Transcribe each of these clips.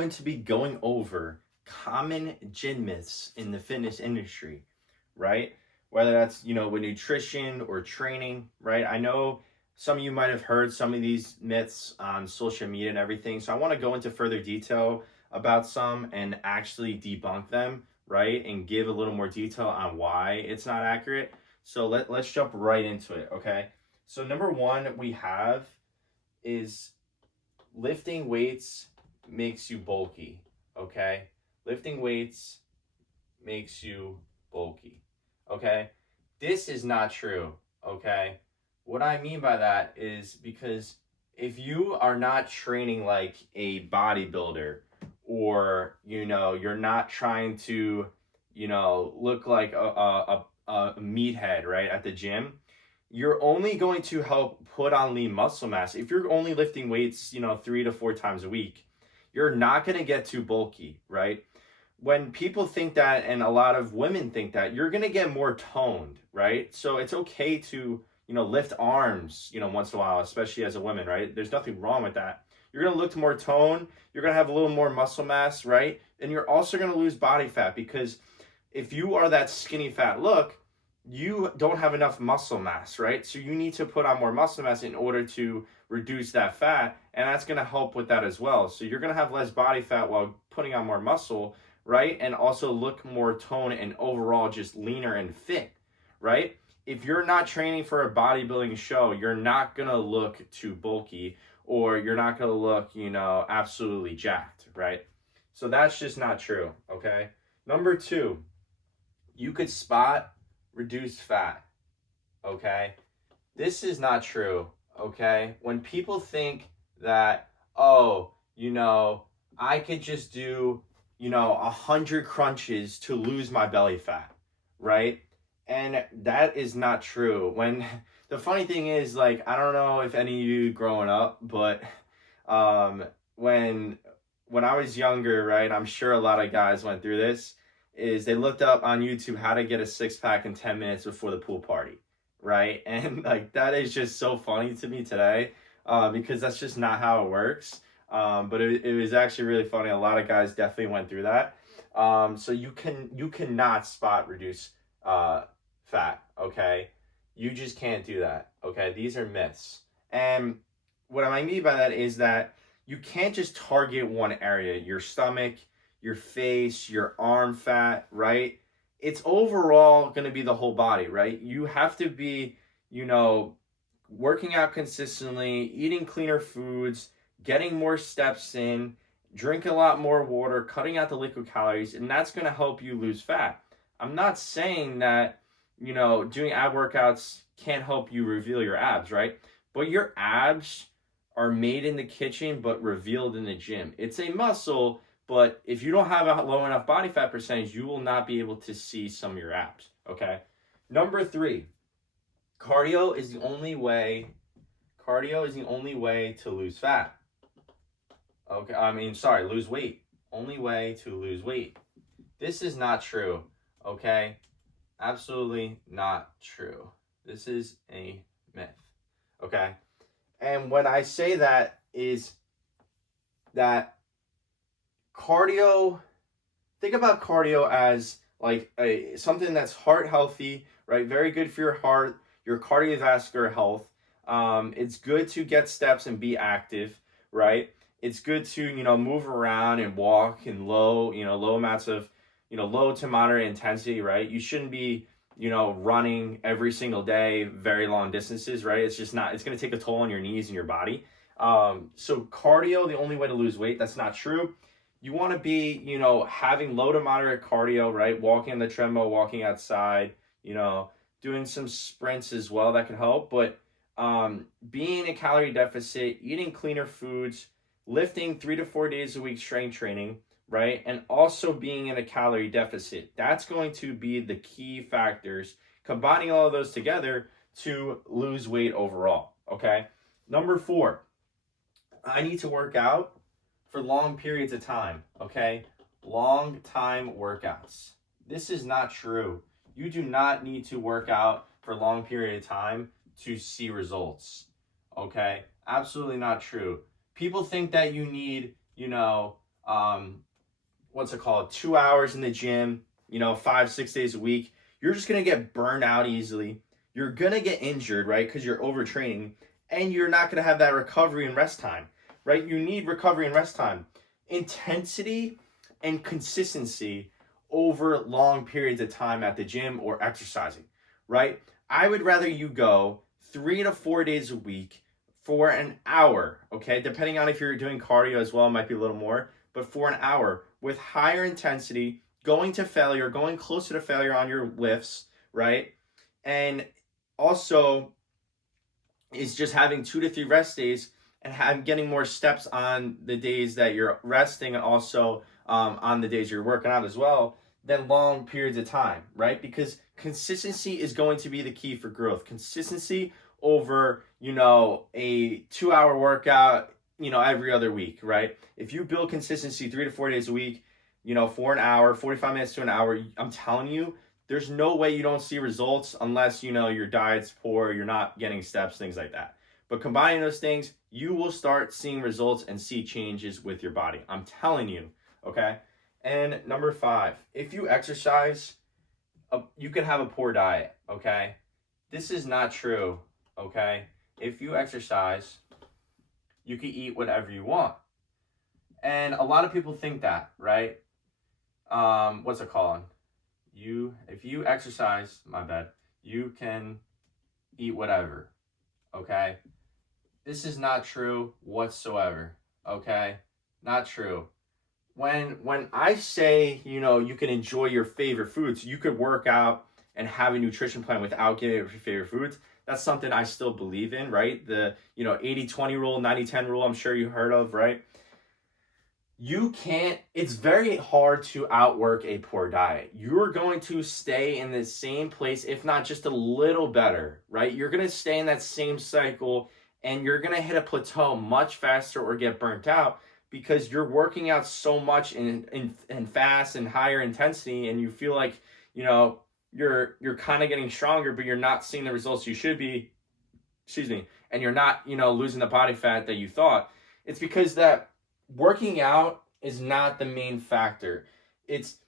going to be going over common gym myths in the fitness industry, right? Whether that's, with nutrition or training, right? I know some of you might have heard some of these myths on social media and everything. So I want to go into further detail about some and actually debunk them, right? And give a little more detail on why it's not accurate. So let's jump right into it, okay? So number one we have is lifting weights makes you bulky, okay? Lifting weights makes you bulky, okay? This is not true, okay? What I mean by that is because if you are not training like a bodybuilder, or you're not trying to look like a meathead, right, at the gym, you're only going to help put on lean muscle mass. If you're only lifting weights 3 to 4 times a week, you're not going to get too bulky, right? When people think that, and a lot of women think that, you're going to get more toned, right? So it's okay to lift arms once in a while, especially as a woman, right? There's nothing wrong with that. You're going to look more toned, you're going to have a little more muscle mass, right? And you're also going to lose body fat, because if you are that skinny fat look, you don't have enough muscle mass, right? So you need to put on more muscle mass in order to reduce that fat, and that's going to help with that as well. So you're going to have less body fat while putting on more muscle, right? And also look more toned and overall just leaner and fit, right? If you're not training for a bodybuilding show, you're not going to look too bulky, or you're not going to look, absolutely jacked, right? So that's just not true, okay? Number two, you could spot reduce fat, okay? This is not true, okay? When people think that, oh, I could just do, 100 crunches to lose my belly fat, right? And that is not true. When the funny thing is, like, I don't know if any of you growing up, but when I was younger, right, I'm sure a lot of guys went through this, is they looked up on YouTube how to get a six-pack in 10 minutes before the pool party, right? And like, that is just so funny to me today, because that's just not how it works. But it was actually really funny. A lot of guys definitely went through that. So you cannot spot reduce fat, okay? You just can't do that, okay? These are myths. And what I mean by that is that you can't just target one area, your stomach, your face, your arm fat, right? It's overall going to be the whole body, right? You have to be, working out consistently, eating cleaner foods, getting more steps in, drink a lot more water, cutting out the liquid calories, and that's going to help you lose fat. I'm not saying that, doing ab workouts can't help you reveal your abs, right? But your abs are made in the kitchen but revealed in the gym. It's a muscle, but if you don't have a low enough body fat percentage, you will not be able to see some of your abs, okay? Number three, cardio is the only way to lose fat. Okay, lose weight. Only way to lose weight. This is not true, okay? Absolutely not true. This is a myth, okay? And when I say that is that cardio, think about cardio as like something that's heart healthy, right? Very good for your heart, your cardiovascular health. It's good to get steps and be active, right? It's good to, move around and walk in low amounts of, low to moderate intensity, right? You shouldn't be, running every single day, very long distances, right? It's just not, it's going to take a toll on your knees and your body. So cardio, the only way to lose weight, that's not true. You want to be, having low to moderate cardio, right? Walking on the treadmill, walking outside, doing some sprints as well, that can help. But being in a calorie deficit, eating cleaner foods, lifting 3 to 4 days a week strength training, right? And also being in a calorie deficit. That's going to be the key factors, combining all of those together to lose weight overall, okay? Number four, I need to work out for long periods of time, okay? Long time workouts. This is not true. You do not need to work out for a long period of time to see results, okay? Absolutely not true. People think that you need, um, what's it called, 2 hours in the gym, 5, 6 days a week, you're just going to get burned out easily. You're going to get injured, right? Because you're overtraining, and you're not going to have that recovery and rest time, right? You need recovery and rest time. Intensity and consistency over long periods of time at the gym or exercising, right? I would rather you go 3 to 4 days a week for an hour, okay? Depending on if you're doing cardio as well, it might be a little more, but for an hour with higher intensity, going to failure, going closer to failure on your lifts, right? And also is just having 2 to 3 rest days and getting more steps on the days that you're resting, and also on the days you're working out as well, than long periods of time, right? Because consistency is going to be the key for growth. Consistency over, a 2 hour workout, every other week, right? If you build consistency 3 to 4 days a week, for an hour, 45 minutes to an hour, I'm telling you, there's no way you don't see results unless, your diet's poor, you're not getting steps, things like that. But combining those things, you will start seeing results and see changes with your body. I'm telling you, okay? And number 5, if you exercise, you can have a poor diet, okay? This is not true, okay? If you exercise, you can eat whatever you want. And a lot of people think that, right? What's it called? If you exercise, my bad, you can eat whatever, okay? This is not true whatsoever, okay? Not true. When I say, you can enjoy your favorite foods, you could work out and have a nutrition plan without getting your favorite foods. That's something I still believe in, right? The, 80-20 rule, 90-10 rule, I'm sure you heard of, right? It's very hard to outwork a poor diet. You're going to stay in the same place, if not just a little better, right? You're going to stay in that same cycle, and you're going to hit a plateau much faster or get burnt out because you're working out so much in fast and higher intensity, and you feel like, you're kind of getting stronger, but you're not seeing the results you should be, and you're not, losing the body fat that you thought. It's because that working out is not the main factor. It's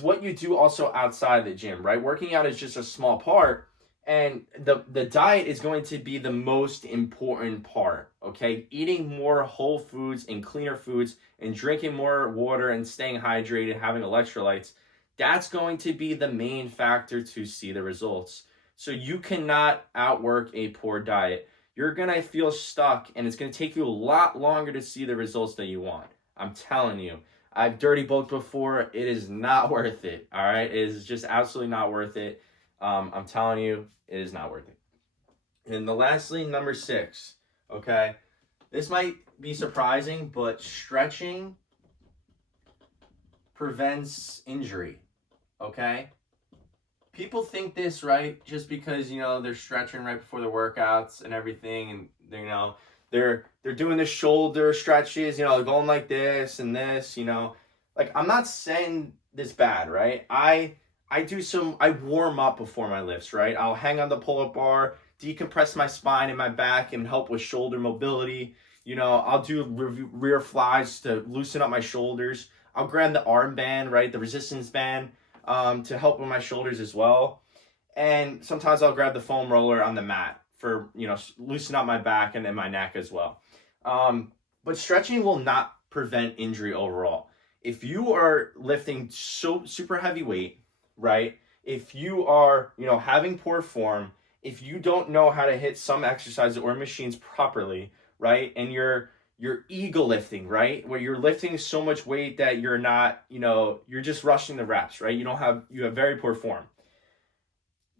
what you do also outside the gym, right? Working out is just a small part, and the diet is going to be the most important part, okay? Eating more whole foods and cleaner foods and drinking more water and staying hydrated, having electrolytes, that's going to be the main factor to see the results. So you cannot outwork a poor diet. You're going to feel stuck, and it's going to take you a lot longer to see the results that you want. I'm telling you. I've dirty bulked before. It is not worth it, all right? It is just absolutely not worth it. I'm telling you, it is not worth it. And the lastly, number 6, okay? This might be surprising, but stretching prevents injury, okay? People think this, right? Just because, they're stretching right before the workouts and everything, and they're doing the shoulder stretches, going like this and this, like, I'm not saying this bad, right? I warm up before my lifts, right? I'll hang on the pull-up bar, decompress my spine and my back and help with shoulder mobility. I'll do rear flies to loosen up my shoulders. I'll grab the arm band, right? The resistance band, to help with my shoulders as well. And sometimes I'll grab the foam roller on the mat for, loosen up my back and then my neck as well. But stretching will not prevent injury overall. If you are lifting super heavy weight, right? If you are, having poor form, if you don't know how to hit some exercises or machines properly, right? And you're ego lifting, right? Where you're lifting so much weight that you're not, you're just rushing the reps, right? You have very poor form.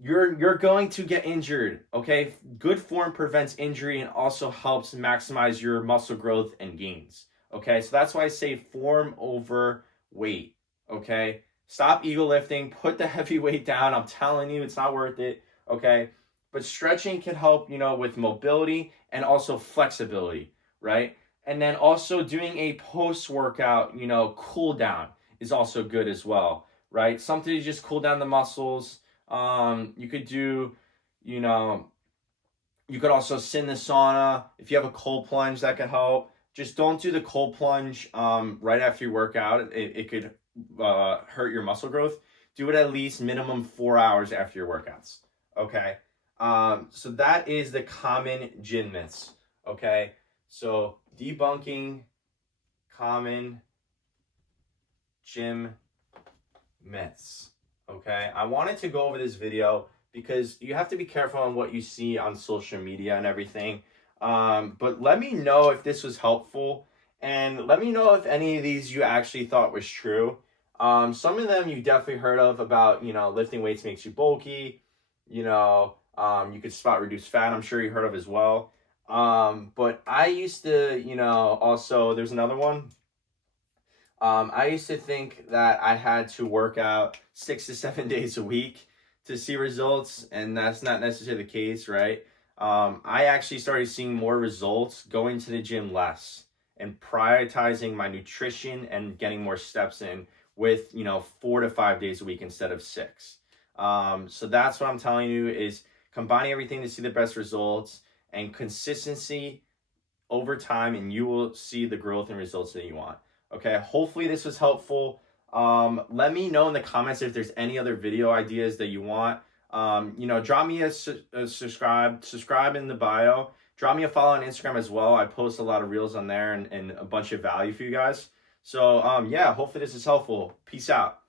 You're going to get injured, okay? Good form prevents injury and also helps maximize your muscle growth and gains, okay? So that's why I say form over weight, okay? Stop ego lifting, put the heavy weight down. I'm telling you, it's not worth it, okay? But stretching can help, with mobility and also flexibility, right? And then also doing a post-workout, cool down is also good as well, right? Something to just cool down the muscles. You could do, you could also sit in the sauna. If you have a cold plunge, that could help. just don't do the cold plunge right after your workout. It could hurt your muscle growth. Do it at least minimum 4 hours after your workouts. Okay. So that is the common gym myths. Okay. So debunking common gym myths. Okay. I wanted to go over this video because you have to be careful on what you see on social media and everything. But let me know if this was helpful, and let me know if any of these you actually thought was true. Some of them you definitely heard of about, lifting weights makes you bulky, you could spot reduce fat, I'm sure you heard of as well. But I used to, also, there's another one. I used to think that I had to work out 6 to 7 days a week to see results, and that's not necessarily the case, right? I actually started seeing more results going to the gym less and prioritizing my nutrition and getting more steps in with 4 to 5 days a week instead of 6. So that's what I'm telling you, is combining everything to see the best results and consistency over time, and you will see the growth and results that you want. Okay, hopefully this was helpful. Let me know in the comments if there's any other video ideas that you want. Drop me a subscribe in the bio. Drop me a follow on Instagram as well. I post a lot of reels on there and a bunch of value for you guys. So yeah, hopefully this is helpful. Peace out.